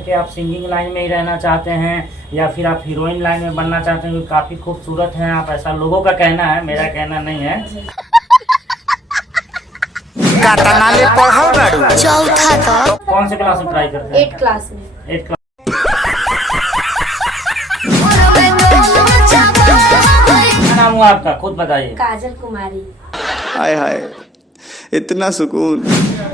करके आप singing line में ही रहना चाहते हैं या फिर आप हीरोइन लाइन में बनना चाहते हैं, काफ़ी खूबसूरत हैं आप, ऐसा लोगों का कहना है, मेरा कहना नहीं है। चौथा तक। कौन से क्लास में ट्राई करते हैं? 8 क्लास में। 8 क्लास। क्या नाम हुआ आपका, खुद बताइए। काजल कुमारी। हाय हाय, इतना सुकून।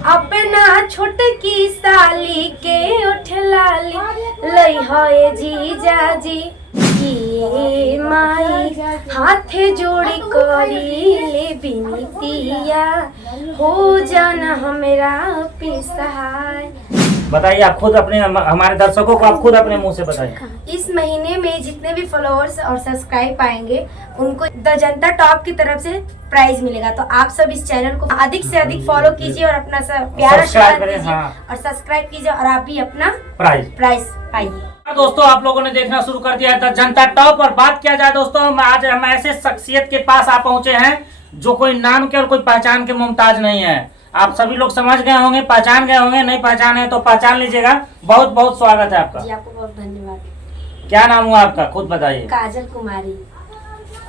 अपना छोटकी साली के उठ लाली लई होए जीजा जी की माई हाथे जोड़ी करी ले बिनतिया हो जाना हमरा पे सहाय। बताइए आप खुद अपने, हमारे दर्शकों को आप खुद अपने मुंह से बताइए। इस महीने में जितने भी फॉलोअर्स और सब्सक्राइब पाएंगे उनको द जनता टॉप की तरफ से प्राइज मिलेगा। तो आप सब इस चैनल को अधिक से अधिक फॉलो कीजिए और अपना प्यार आशीर्वाद दीजिए और सब्सक्राइब कीजिए और आप भी अपना प्राइज पाइए। दोस्तों आप लोगों ने देखना शुरू कर दिया था जनता टॉप। और बात किया जाए दोस्तों, आज हम ऐसे शख्सियत के पास आ पहुंचे हैं जो कोई नाम के और कोई पहचान के मुमताज नहीं है। आप सभी लोग समझ गए होंगे, पहचान गए होंगे, नहीं पहचाने तो पहचान लीजिएगा। बहुत बहुत स्वागत है आपका। जी आपको बहुत धन्यवाद। क्या नाम हुआ आपका, खुद बताइए। काजल कुमारी।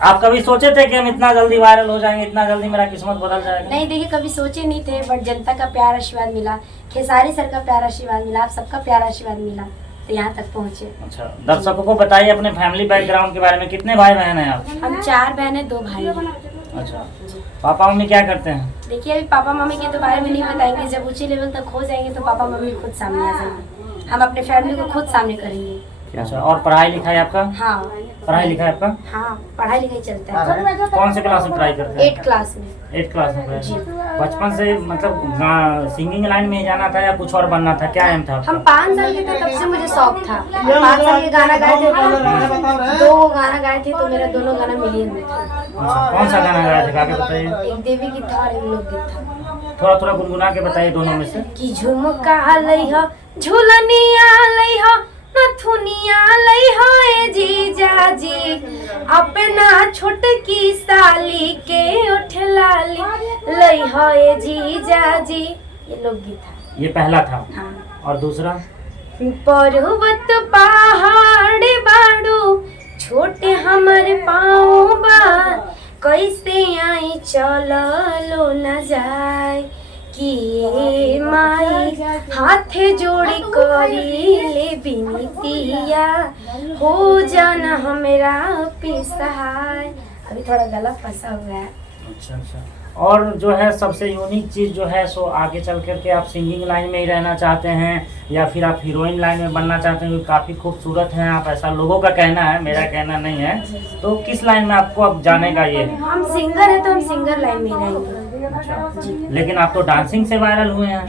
आप कभी सोचे थे कि हम इतना जल्दी वायरल हो जाएंगे, इतना जल्दी मेरा किस्मत बदल जाएगा? नहीं, देखिए कभी सोचे नहीं थे, बट जनता का प्यार आशीर्वाद मिला, खेसारी सर का प्यार आशीर्वाद मिला, आप सबका प्यार आशीर्वाद मिला तो यहाँ तक पहुँचे। अच्छा, दर्शकों को बताइए अपने फैमिली बैकग्राउंड के बारे में। कितने भाई बहन हैं आप? हम 4 बहनें 2 भाई हैं। अच्छा, पापा मम्मी क्या करते हैं? देखिए अभी पापा मम्मी के तो बारे में नहीं बताएंगे, जब ऊंचे लेवल तक हो जाएंगे तो पापा मम्मी खुद सामने आ जाएंगे, हम अपने फैमिली को खुद सामने करेंगे। अच्छा, और पढ़ाई लिखाई आपका? हाँ, पढ़ाई लिखाई आपका? हाँ पढ़ाई लिखाई चलता है। कौन से क्लास में ट्राई करते हैं? 8 क्लास में। 8 क्लास में। बचपन से मतलब सिंगिंग लाइन में ही जाना था या कुछ और बनना था, क्या एम था आपका? हम 5 साल के थे तब से मुझे शौक था। 5 साल के गाना गाए थे, 2 गाना गाए थे तो मेरा दोनों गाना मिलियन में था। अच्छा, कौन सा गाना गाया था, आगे बताइए। एक देवी गीत था और एक लोकगीत था। थोड़ा थोड़ा गुनगुना के बताइए दोनों में से। कि झुमका लइहा झुलनिया लइहा नथुनिया लइहा ए जीजा जी अपना छोटकी साली के उठ लाली लइहा ए जीजा जी। ये लोकगीत था। ये पहला था। हाँ। और दूसरा? पर्वत पहाड़ बाड़ू छोटे हमारे पाँव बा कैसे आई चलो न जाए कि माई हाथे जोड़ी करी ले बिनतिया हो जाना हमरा पे सहाय। अभी थोड़ा गला फंसा हुआ है। अच्छा अच्छा। और जो है सबसे यूनिक चीज़ जो है सो आगे चल करके आप सिंगिंग लाइन में ही रहना चाहते हैं या फिर आप हीरोइन लाइन में बनना चाहते हैं, काफ़ी खूबसूरत हैं आप, ऐसा लोगों का कहना है, मेरा कहना नहीं है। तो किस लाइन में आपको अब जाने का ये है? हम सिंगर हैं तो हम सिंगर लाइन में ही रहेंगे। अच्छा जी। लेकिन आप तो डांसिंग से वायरल हुए हैं।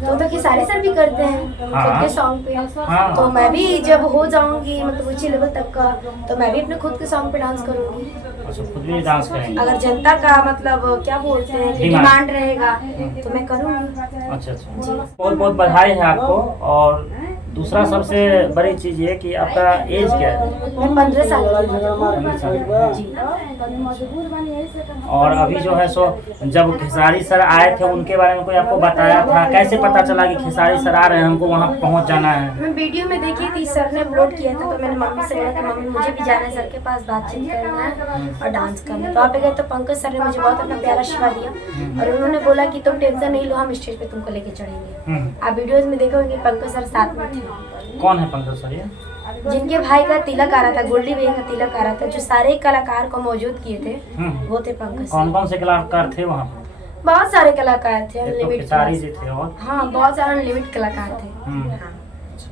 तो खेसारी सर भी करते हैं हाँ। खुद के सॉन्ग पे। हाँ। तो मैं भी जब हो जाऊंगी मतलब ऊंचे लेवल तक का तो मैं भी अपने खुद के सॉन्ग पे डांस करूंगी। अच्छा, खुद भी डांस करेंगे? अगर जनता का मतलब क्या बोलते हैं कि डिमांड रहेगा तो मैं करूंगी। अच्छा अच्छा, बहुत बहुत बधाई है आपको। और दूसरा सबसे बड़ी चीज़ ये कि आपका एज क्या है? मैं 15 साल की हूँ। 15 साल की। जी। और अभी जो है सो जब खेसारी सर आए थे उनके बारे में कोई आपको बताया था? कैसे पता चला कि खेसारी सर आ रहे हैं, हमको वहाँ पहुँच जाना है? मैं वीडियो में देखी थी, सर ने अपलोड किया था तो मैंने मम्मी से बोला कि मम्मी मुझे भी जाना है सर के पास, बातचीत करना है और डांस करना है। तो वहाँ पे गए तो पंकज सर ने मुझे बहुत अपना प्यारा आशीर्वाद दिया और उन्होंने बोला कि तुम टेंशन नहीं लो, हम स्टेज पे तुमको लेके चढ़ेंगे। आप वीडियोज में देखोगे पंकज सर साथ में थे। कौन है पंकज सर? ये जिनके भाई का तिलक आ रहा था, गोल्डी भैया का तिलक आ रहा था, जो सारे कलाकार को मौजूद किए थे वो थे पंकज। कौन कौन से कलाकार थे वहाँ पे? बहुत सारे कलाकार थे, तो अनलिमिटेड। खेसारी जी थे और हाँ बहुत सारे अनलिमिटेड कलाकार थे। अच्छा,